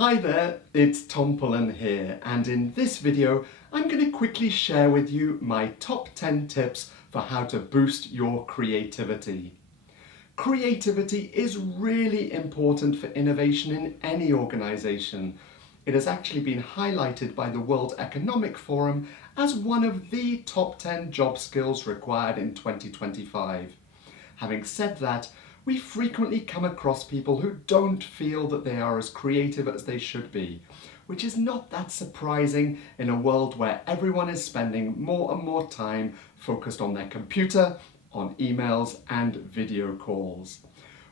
Hi there, it's Tom Pullen here, and in this video I'm going to quickly share with you my top 10 tips for how to boost your creativity. Creativity is really important for innovation in any organisation. It has actually been highlighted by the World Economic Forum as one of the top 10 job skills required in 2025. Having said that, we frequently come across people who don't feel that they are as creative as they should be, which is not that surprising in a world where everyone is spending more and more time focused on their computer, on emails and video calls.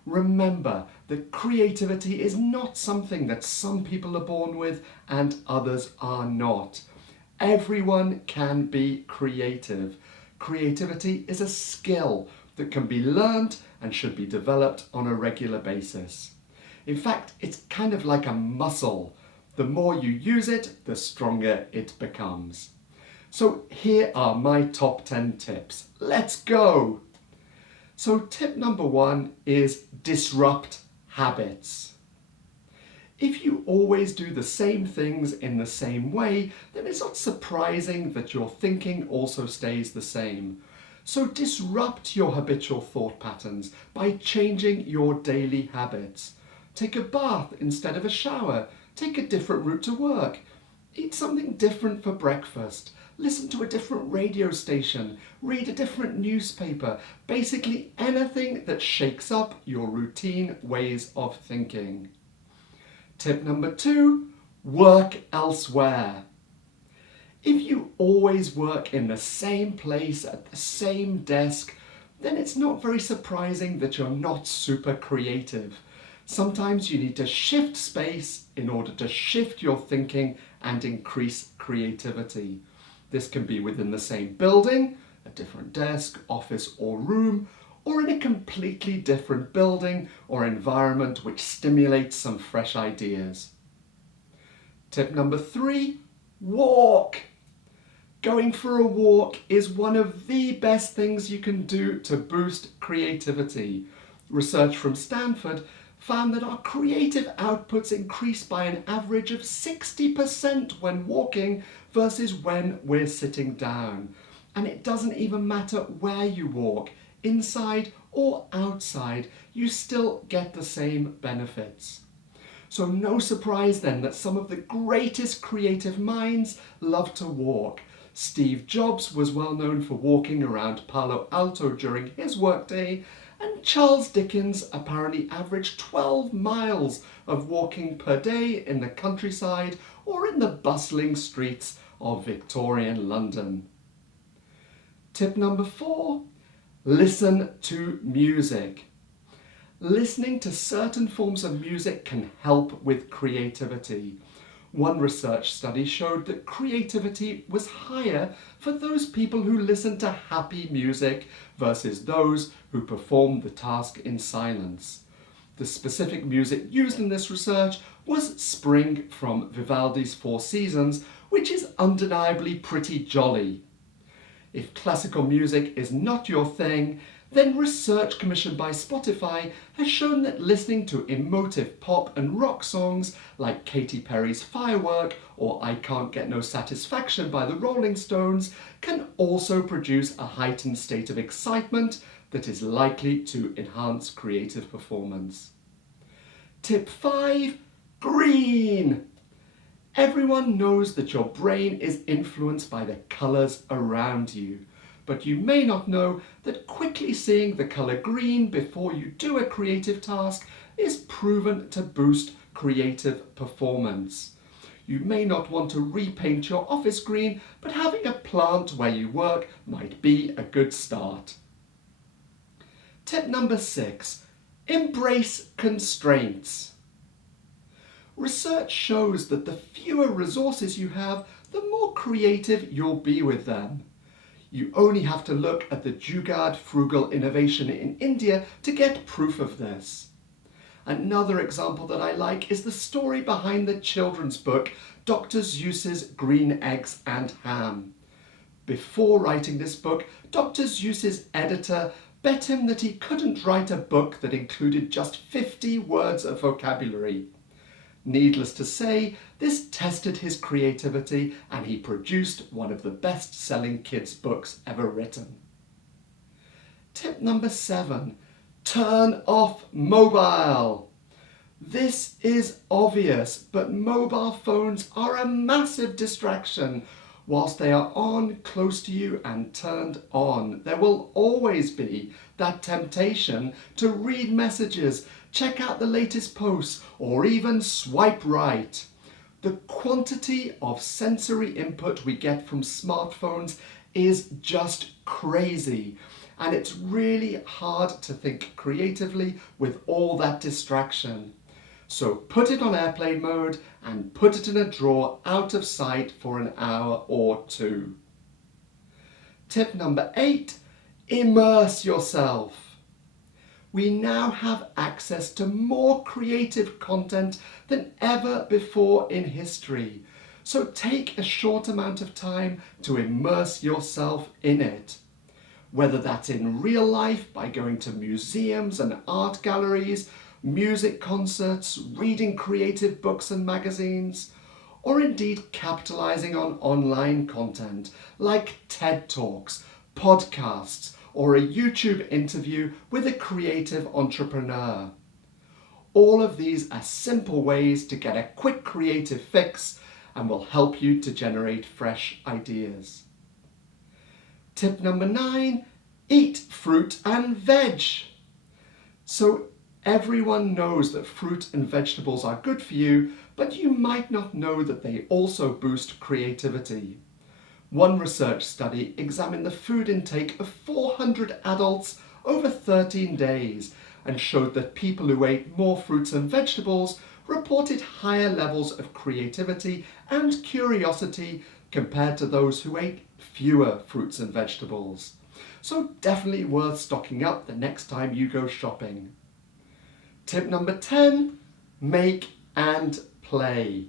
Remember that creativity is not something that some people are born with and others are not. Everyone can be creative. Creativity is a skill that can be learned and should be developed on a regular basis. In fact, it's kind of like a muscle. The more you use it, the stronger it becomes. So here are my top 10 tips. Let's go! So tip number 1 is disrupt habits. If you always do the same things in the same way, then it's not surprising that your thinking also stays the same. So disrupt your habitual thought patterns by changing your daily habits. Take a bath instead of a shower. Take a different route to work. Eat something different for breakfast. Listen to a different radio station. Read a different newspaper. Basically anything that shakes up your routine ways of thinking. Tip number 2, work elsewhere. If you always work in the same place at the same desk, then it's not very surprising that you're not super creative. Sometimes you need to shift space in order to shift your thinking and increase creativity. This can be within the same building, a different desk, office or room, or in a completely different building or environment which stimulates some fresh ideas. Tip number 3, walk. Going for a walk is one of the best things you can do to boost creativity. Research from Stanford found that our creative outputs increase by an average of 60% when walking versus when we're sitting down. And it doesn't even matter where you walk, inside or outside, you still get the same benefits. So no surprise then that some of the greatest creative minds love to walk. Steve Jobs was well known for walking around Palo Alto during his workday, and Charles Dickens apparently averaged 12 miles of walking per day in the countryside or in the bustling streets of Victorian London. Tip number 4, listen to music. Listening to certain forms of music can help with creativity. One research study showed that creativity was higher for those people who listened to happy music versus those who performed the task in silence. The specific music used in this research was Spring from Vivaldi's Four Seasons, which is undeniably pretty jolly. If classical music is not your thing, then research commissioned by Spotify has shown that listening to emotive pop and rock songs like Katy Perry's Firework or I Can't Get No Satisfaction by the Rolling Stones can also produce a heightened state of excitement that is likely to enhance creative performance. Tip 5, green. Everyone knows that your brain is influenced by the colours around you. But you may not know that quickly seeing the colour green before you do a creative task is proven to boost creative performance. You may not want to repaint your office green, but having a plant where you work might be a good start. Tip number 6, embrace constraints. Research shows that the fewer resources you have, the more creative you'll be with them. You only have to look at the Jugaad frugal innovation in India to get proof of this. Another example that I like is the story behind the children's book Dr. Seuss's Green Eggs and Ham. Before writing this book, Dr. Seuss's editor bet him that he couldn't write a book that included just 50 words of vocabulary. Needless to say, this tested his creativity and he produced one of the best-selling kids' books ever written. Tip number 7, turn off mobile. This is obvious, but mobile phones are a massive distraction. Whilst they are on, close to you and turned on, there will always be that temptation to read messages, check out the latest posts, or even swipe right. The quantity of sensory input we get from smartphones is just crazy, and it's really hard to think creatively with all that distraction. So put it on airplane mode and put it in a drawer out of sight for an hour or 2. Tip number 8, immerse yourself. We now have access to more creative content than ever before in history. So take a short amount of time to immerse yourself in it. Whether that's in real life by going to museums and art galleries, music concerts, reading creative books and magazines, or indeed capitalizing on online content like TED Talks, podcasts, or a YouTube interview with a creative entrepreneur. All of these are simple ways to get a quick creative fix and will help you to generate fresh ideas. Tip number 9, eat fruit and veg. So everyone knows that fruit and vegetables are good for you, but you might not know that they also boost creativity. One research study examined the food intake of 400 adults over 13 days and showed that people who ate more fruits and vegetables reported higher levels of creativity and curiosity compared to those who ate fewer fruits and vegetables. So definitely worth stocking up the next time you go shopping. Tip number 10, make and play.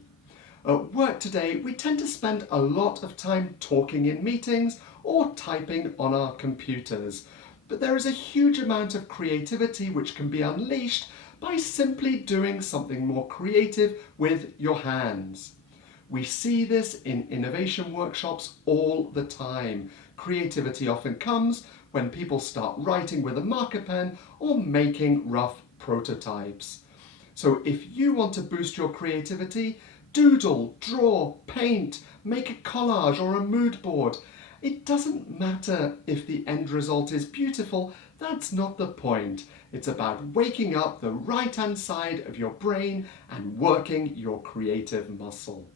At work today, we tend to spend a lot of time talking in meetings or typing on our computers, but there is a huge amount of creativity which can be unleashed by simply doing something more creative with your hands. We see this in innovation workshops all the time. Creativity often comes when people start writing with a marker pen or making rough prototypes. So if you want to boost your creativity, doodle, draw, paint, make a collage or a mood board. It doesn't matter if the end result is beautiful, that's not the point. It's about waking up the right-hand side of your brain and working your creative muscle.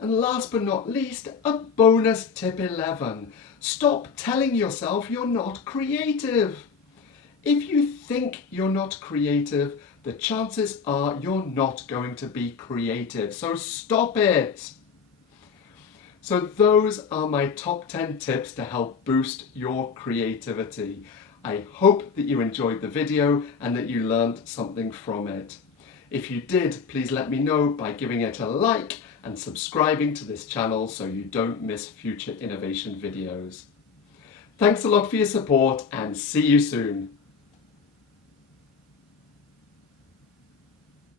And last but not least, a bonus tip 11. Stop telling yourself you're not creative. If you think you're not creative, the chances are you're not going to be creative. So stop it. So those are my top 10 tips to help boost your creativity. I hope that you enjoyed the video and that you learned something from it. If you did, please let me know by giving it a like and subscribing to this channel so you don't miss future innovation videos. Thanks a lot for your support and see you soon.